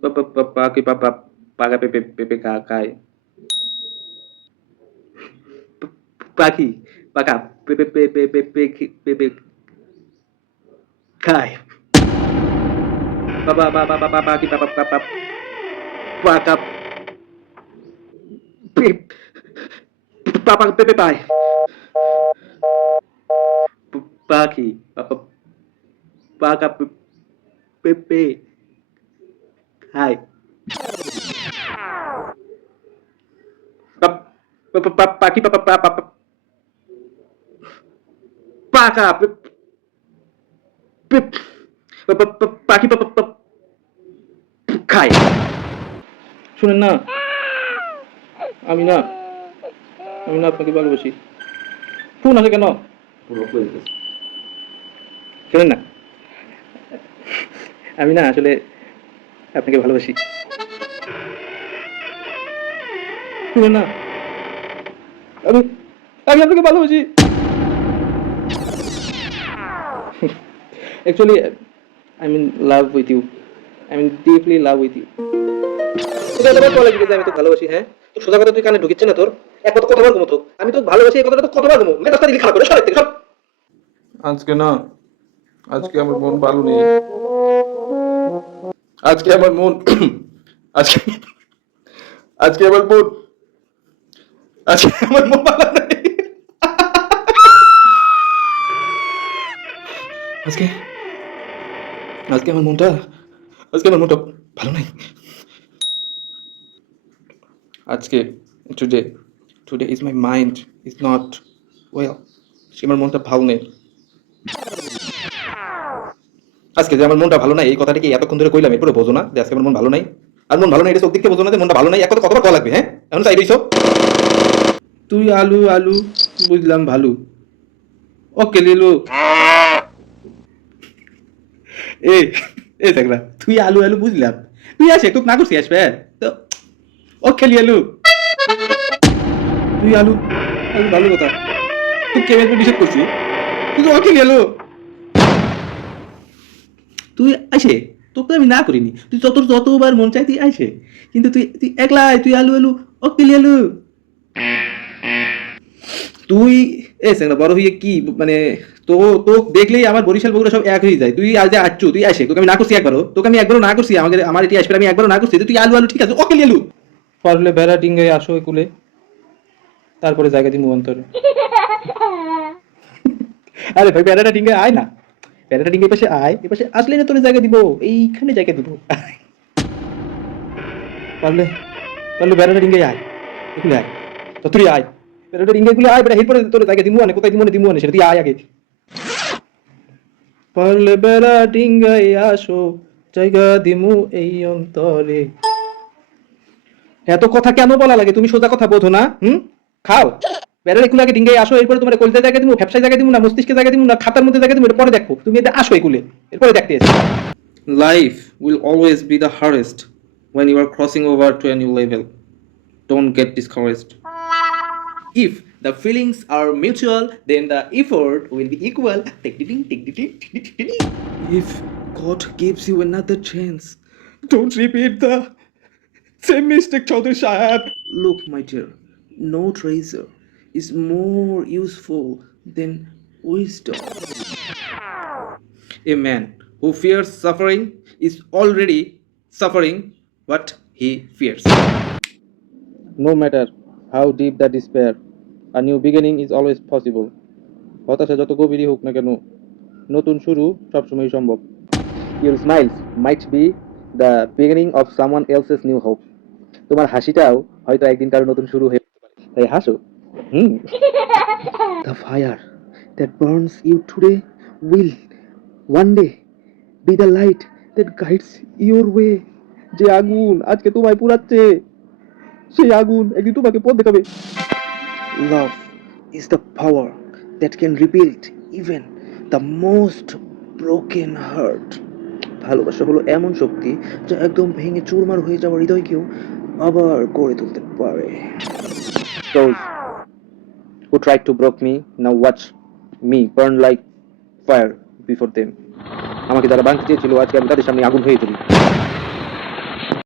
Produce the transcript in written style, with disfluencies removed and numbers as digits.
Paki paga PPKK. Paki paga PPKK. Paki paga papa PPK. Paki paga PPK. Paki paga পাখি খায়। শুনেন না, আমি না আমি না আপনাকে ভালোবাসি। ফোন আছে কেন? শুনেন না, আমি না আসলে আপনাকে ভালোবাসি। শুনেন না, আমি আমি আপনাকে ভালোবাসি। Actually I mean love with you, I mean deeply love with you. এটা তোমার বলে যে আমি তো ভালোবাসি। হ্যাঁ, তো সোজা কথা তুই কানে ঢুকিচ্ছে না তোর? এক কথা কতবার ঘুমো তো, আমি তো ভালোবাসি এই কথাটা তো কতবার ঘুমো, মেজাজটা দিলি খারাপ করে সব থেকে সব। আজকে না, আজকে আমার মন ভালো নেই। আজকে আমার মন আজকে আজকে আমার মন আজকে আমার মন ভালো নেই। আজকে আজকে আমার মনটা আজকে আমার মনটা ভালো নাই। আজকে today today is my mind is not well. আমার মনটা ভালো নেই। আজকে যে আমার মনটা ভালো নাই এই কথাটা কি এতক্ষণ ধরে কইলাম, এরপরে বোঝো না যে আজকে আমার মন ভালো নাই? আর মন ভালো নাই এটা চোখ দেখতে বোঝো না যে মনটা ভালো নাই? এক কথা কতবার কল লাগবে? হ্যাঁ, এখন চাই রইছো। তুই আলু আলু বুঝলাম ভালু। ওকে লিলু। এ এ দেখলা, তুই আলু আলু বুঝলাম, তুই আসে তোকে না করছি আসবে তো। ও খেলি আলু, তুই আলু আলু ভালো কথা। তুই কেমন নিষেধ করছি, তুই তো ও খেলি আলু। তুই আইসে, তোকে আমি না করিনি, তুই যতবার মন চাই তুই আইসে, কিন্তু তুই তুই একলাই তুই আলু আলু ও খেলি আলু। তুই এ সেটা বড় হইয়ে কি মানে, তো তো দেখলেই আমার বরিশাল বগুড়া সব এক হয়ে যায়। তুই আজ যে আসছু তুই আসে, তোকে আমি না করছি একবারও, তোকে আমি একবারও না করছি, আমাদের আমার এটি আসবে আমি একবারও না করছি, তুই আলু আলু ঠিক আছে ওকে আলু। পারলে বেড়া ডিঙ্গাই আসো ওই কুলে, তারপরে জায়গা দিমু অন্তরে। আরে ভাই বেড়াটা ডিঙ্গাই আয় না, বেড়াটা ডিঙ্গাই পাশে আয়, এ পাশে আসলে না তোর জায়গা দিব, এইখানে জায়গা দিব। পারলে পারলে বেড়াটা ডিঙ্গাই আয়, এগুলো আয়, তো তুই আয় বেড়াটা ডিঙ্গাই গুলো আয়, বেড়া এরপরে তোর জায়গা দিমু আনে, কোথায় দিমু না দিমু আনে সেটা তুই আয় আগে। পারলে বেড়া ডিঙ্গাই আসো জায়গা দিমু এই অন্তরে। এত কথা কেন বলা লাগে? তুমি সোজা কথা বোঝো না? খাও বেড়ার এগুলো আগে ডিঙ্গাই আসো, এরপরে তোমার কলজা জায়গা দিমু, ব্যবসায় জায়গা দিমু না মস্তিষ্কে জায়গা দিমু না খাতার মধ্যে জায়গা দিমু, এটা পরে দেখো। তুমি এটা আসো এগুলে, এরপরে দেখতে এসো। Life will always be the hardest when you are crossing over to a new level. Don't get discouraged. If the feelings are mutual, then the effort will be equal. If God gives you another chance, don't repeat the same mistake, Chaudhry Sahab. Look, my dear, no treasure is more useful than wisdom. A man who fears suffering is already suffering what he fears. No matter how deep the despair, a new beginning is always possible. হতাশা যত গভীরই হোক না কেন, নতুন শুরু সবসময় সম্ভব। Your smiles might be the beginning of someone else's new hope. তোমার হাসিটাও হয়তো একদিন কারো নতুন শুরু হয়ে যেতে পারে, তাই হাসো। হুম। The fire that burns you today will one day be the light that guides your way. যে আগুন আজকে তোমায় পুড়াচ্ছে, সেই আগুন একদিন তোমাকে পথ দেখাবে। Love is the power that can rebuild even the most broken heart. ভালোবাসা হলো এমন শক্তি যা একদম ভেঙে চুরমার হয়ে যাওয়া হৃদয়কেও আবার গড়ে তুলতে পারে। Those who tried to break me now watch me burn like fire before them. আমাকে যারা ভাঙতে চেয়েছিল আজকে আমি তাদের সামনে আগুন হয়ে চলি।